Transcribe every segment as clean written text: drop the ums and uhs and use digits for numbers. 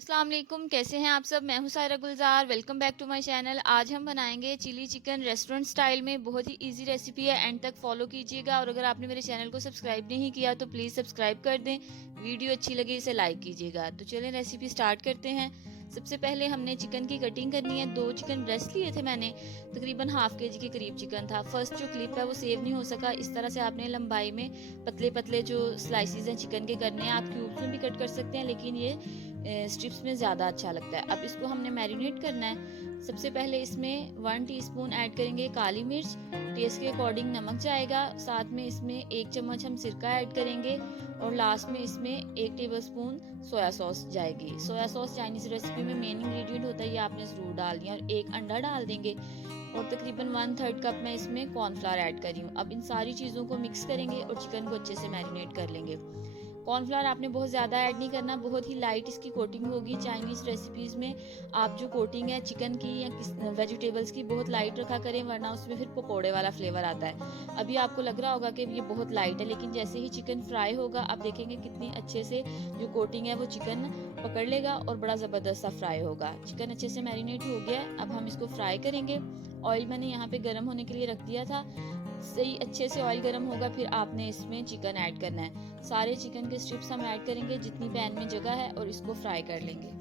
अस्सलाम वालेकुम, कैसे हैं आप सब। मैं हूं Saira Gulzar. Welcome back to my channel. आज हम बनाएंगे चिली चिकन रेस्टोरेंट स्टाइल में। बहुत ही इजी रेसिपी है, एंड तक फॉलो कीजिएगा। और अगर आपने मेरे चैनल को सब्सक्राइब नहीं किया तो प्लीज़ सब्सक्राइब कर दें। वीडियो अच्छी लगे इसे लाइक कीजिएगा। तो चलें रेसिपी स्टार्ट करते हैं। सबसे पहले हमने चिकन की कटिंग करनी है। 2 चिकन ब्रेस्ट लिए थे मैंने, तकरीबन हाफ के जी के करीब चिकन था। फर्स्ट जो क्लिप है वो सेव नहीं हो सका। इस तरह से आपने लंबाई में पतले पतले जो स्लाइसिस हैं चिकन के करने हैं। आप क्यूब्स में भी कट कर सकते हैं, लेकिन ये स्ट्रिप्स में ज़्यादा अच्छा लगता है। अब इसको हमने मैरिनेट करना है। सबसे पहले इसमें 1 टीस्पून ऐड करेंगे काली मिर्च, टेस्ट के अकॉर्डिंग नमक जाएगा, साथ में इसमें 1 चम्मच हम सिरका ऐड करेंगे, और लास्ट में इसमें 1 टेबलस्पून सोया सॉस जाएगी। सोया सॉस चाइनीज़ रेसिपी में मेन इंग्रेडिएंट होता है, ये आपने ज़रूर डालनी है। और 1 अंडा डाल देंगे, और तकरीबन 1/3 कप मैं इसमें कॉर्नफ्लावर ऐड कर रही हूँ। अब इन सारी चीज़ों को मिक्स करेंगे और चिकन को अच्छे से मैरिनेट कर लेंगे। कॉर्नफ्लावर आपने बहुत ज़्यादा ऐड नहीं करना, बहुत ही लाइट इसकी कोटिंग होगी। चाइनीज़ रेसिपीज़ में आप जो कोटिंग है चिकन की या वेजिटेबल्स की बहुत लाइट रखा करें, वरना उसमें फिर पकोड़े वाला फ्लेवर आता है। अभी आपको लग रहा होगा कि ये बहुत लाइट है, लेकिन जैसे ही चिकन फ्राई होगा आप देखेंगे कितनी अच्छे से जो कोटिंग है वो चिकन पकड़ लेगा और बड़ा ज़बरदस्त सा फ्राई होगा। चिकन अच्छे से मैरिनेट हो गया है, अब हम इसको फ्राई करेंगे। ऑयल मैंने यहाँ पे गर्म होने के लिए रख दिया था। सही अच्छे से ऑयल गर्म होगा, फिर आपने इसमें चिकन ऐड करना है। सारे चिकन के स्ट्रिप्स हम ऐड करेंगे जितनी पैन में जगह है, और इसको फ्राई कर लेंगे।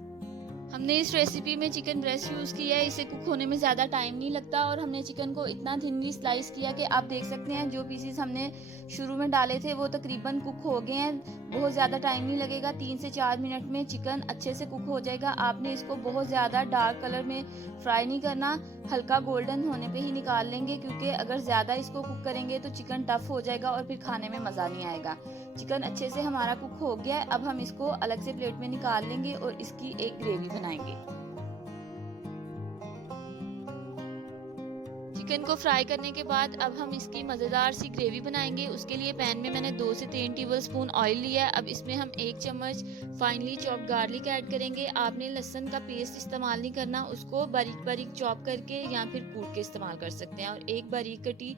हमने इस रेसिपी में चिकन ब्रेस्ट यूज़ किया है, इसे कुक होने में ज़्यादा टाइम नहीं लगता। और हमने चिकन को इतना थिनली स्लाइस किया कि आप देख सकते हैं जो पीसेस हमने शुरू में डाले थे वो तकरीबन कुक हो गए हैं। बहुत ज़्यादा टाइम नहीं लगेगा, 3 से 4 मिनट में चिकन अच्छे से कुक हो जाएगा। आपने इसको बहुत ज़्यादा डार्क कलर में फ्राई नहीं करना, हल्का गोल्डन होने पे ही निकाल लेंगे, क्योंकि अगर ज़्यादा इसको कुक करेंगे तो चिकन टफ हो जाएगा और फिर खाने में मज़ा नहीं आएगा। चिकन अच्छे से हमारा कुक हो गया है, अब हम इसको अलग से प्लेट में निकाल लेंगे और इसकी एक ग्रेवी बनाएंगे। चिकन को फ्राई करने के बाद अब हम इसकी मज़ेदार सी ग्रेवी बनाएंगे। उसके लिए पैन में मैंने 2 से 3 टेबलस्पून ऑयल लिया है। अब इसमें हम 1 चम्मच फाइनली चॉप्ड गार्लिक ऐड करेंगे। आपने लहसुन का पेस्ट इस्तेमाल नहीं करना, उसको बारीक बारीक चॉप करके या फिर कूट के इस्तेमाल कर सकते हैं। और एक बारीक कटी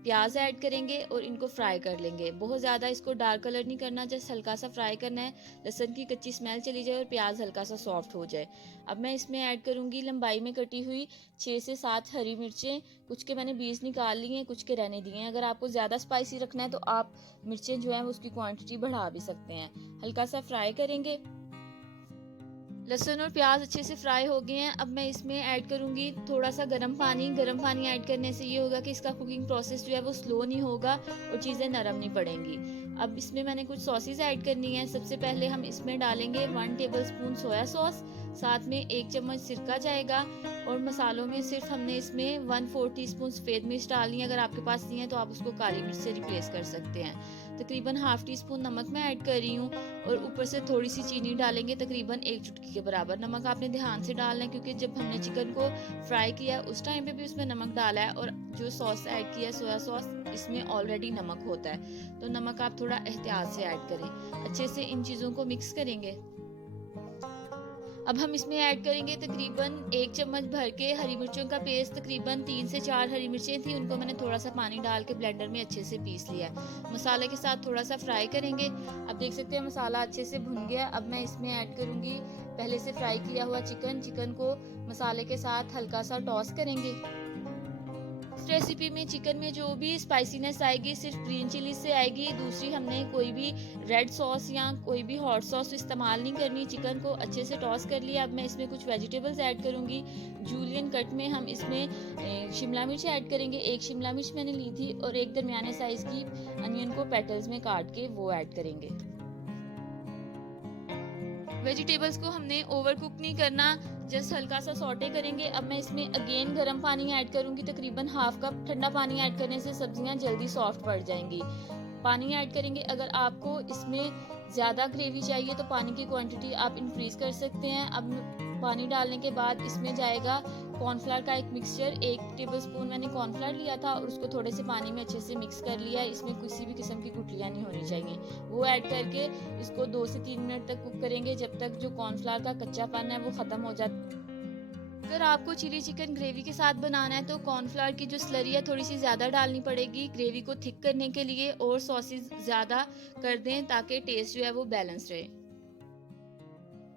प्याज ऐड करेंगे और इनको फ्राई कर लेंगे। बहुत ज़्यादा इसको डार्क कलर नहीं करना, जस्ट हल्का सा फ्राई करना है, लहसुन की कच्ची स्मेल चली जाए और प्याज हल्का सा सॉफ्ट हो जाए। अब मैं इसमें ऐड करूंगी लंबाई में कटी हुई 6 से 7 हरी मिर्चें। कुछ के मैंने बीज निकाल लिए हैं, कुछ के रहने दिए हैं। अगर आपको ज़्यादा स्पाइसी रखना है तो आप मिर्चें जो है उसकी क्वांटिटी बढ़ा भी सकते हैं। हल्का सा फ्राई करेंगे। लहसुन और प्याज अच्छे से फ्राई हो गए हैं। अब मैं इसमें ऐड करूंगी थोड़ा सा गर्म पानी। गर्म पानी ऐड करने से ये होगा कि इसका कुकिंग प्रोसेस जो है वो स्लो नहीं होगा और चीज़ें नरम नहीं पड़ेंगी। अब इसमें मैंने कुछ सॉसेज ऐड करनी है। सबसे पहले हम इसमें डालेंगे 1 टेबलस्पून सोया सॉस, साथ में 1 चम्मच सिरका जाएगा। और मसालों में सिर्फ हमने इसमें 1/4 टीस्पून सफ़ेद मिर्च डालनी है। अगर आपके पास नहीं है तो आप उसको काली मिर्च से रिप्लेस कर सकते हैं। तकरीबन ½ टीस्पून नमक मैं ऐड कर रही हूँ, और ऊपर से थोड़ी सी चीनी डालेंगे, तकरीबन 1 चुटकी के बराबर। नमक आपने ध्यान से डालना है, क्योंकि जब हमने चिकन को फ्राई किया उस टाइम पे भी उसमें नमक डाला है, और जो सॉस ऐड किया सोया सॉस इसमें ऑलरेडी नमक होता है, तो नमक आप थोड़ा एहतियात से ऐड करें। अच्छे से इन चीज़ों को मिक्स करेंगे। अब हम इसमें ऐड करेंगे तकरीबन 1 चम्मच भर के हरी मिर्चों का पेस्ट। तकरीबन 3 से 4 हरी मिर्चें थी, उनको मैंने थोड़ा सा पानी डाल के ब्लेंडर में अच्छे से पीस लिया। मसाले के साथ थोड़ा सा फ्राई करेंगे। अब देख सकते हैं मसाला अच्छे से भुन गया। अब मैं इसमें ऐड करूंगी पहले से फ्राई किया हुआ चिकन। चिकन को मसाले के साथ हल्का सा टॉस करेंगे। इस रेसिपी में चिकन में जो भी स्पाइसीनेस आएगी सिर्फ ग्रीन चिली से आएगी। दूसरी हमने कोई भी रेड सॉस या कोई भी हॉट सॉस इस्तेमाल नहीं करनी। चिकन को अच्छे से टॉस कर लिया। अब मैं इसमें कुछ वेजिटेबल्स ऐड करूंगी। जूलियन कट में हम इसमें शिमला मिर्च ऐड करेंगे। 1 शिमला मिर्च मैंने ली थी, और एक दरमियाने साइज की अनियन को पेटल्स में काट के वो ऐड करेंगे। वेजिटेबल्स को हमने ओवर कुक नहीं करना, जस्ट हल्का सा सॉटे करेंगे। अब मैं इसमें अगेन गर्म पानी ऐड करूंगी। तकरीबन ½ कप ठंडा पानी ऐड करने से सब्जियां जल्दी सॉफ्ट पड़ जाएंगी। पानी ऐड करेंगे। अगर आपको इसमें ज़्यादा ग्रेवी चाहिए तो पानी की क्वांटिटी आप इंक्रीज कर सकते हैं। अब पानी डालने के बाद इसमें जाएगा कॉर्नफ्लावर का एक मिक्सचर। 1 टेबलस्पून मैंने कॉर्नफ्लावर लिया था और उसको थोड़े से पानी में अच्छे से मिक्स कर लिया है। इसमें किसी भी किस्म की गुठलियाँ नहीं होनी चाहिए। वो ऐड करके इसको 2 से 3 मिनट तक कुक करेंगे, जब तक जो कॉर्नफ्लावर का कच्चापन है वो ख़त्म हो जाता है। अगर आपको चिली चिकन ग्रेवी के साथ बनाना है तो कॉर्नफ्लावर की जो स्लरी है थोड़ी सी ज़्यादा डालनी पड़ेगी ग्रेवी को थिक करने के लिए, और सॉसेस ज़्यादा कर दें ताकि टेस्ट जो है वो बैलेंस रहे।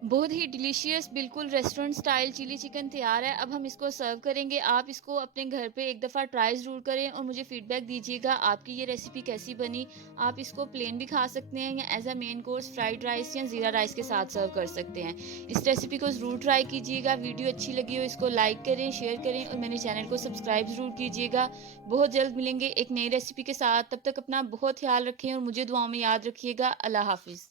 बहुत ही डिलीशियस बिल्कुल रेस्टोरेंट स्टाइल चिली चिकन तैयार है। अब हम इसको सर्व करेंगे। आप इसको अपने घर पे एक दफ़ा ट्राई ज़रूर करें और मुझे फीडबैक दीजिएगा आपकी ये रेसिपी कैसी बनी। आप इसको प्लेन भी खा सकते हैं या as a main course fried rice या ज़ीरा राइस के साथ सर्व कर सकते हैं। इस रेसिपी को ज़रूर ट्राई कीजिएगा। वीडियो अच्छी लगी हो इसको लाइक करें, शेयर करें और मेरे चैनल को सब्सक्राइब ज़रूर कीजिएगा। बहुत जल्द मिलेंगे एक नई रेसिपी के साथ। तब तक अपना बहुत ख्याल रखें और मुझे दुआओं में याद रखिएगा। अल्लाह हाफिज़।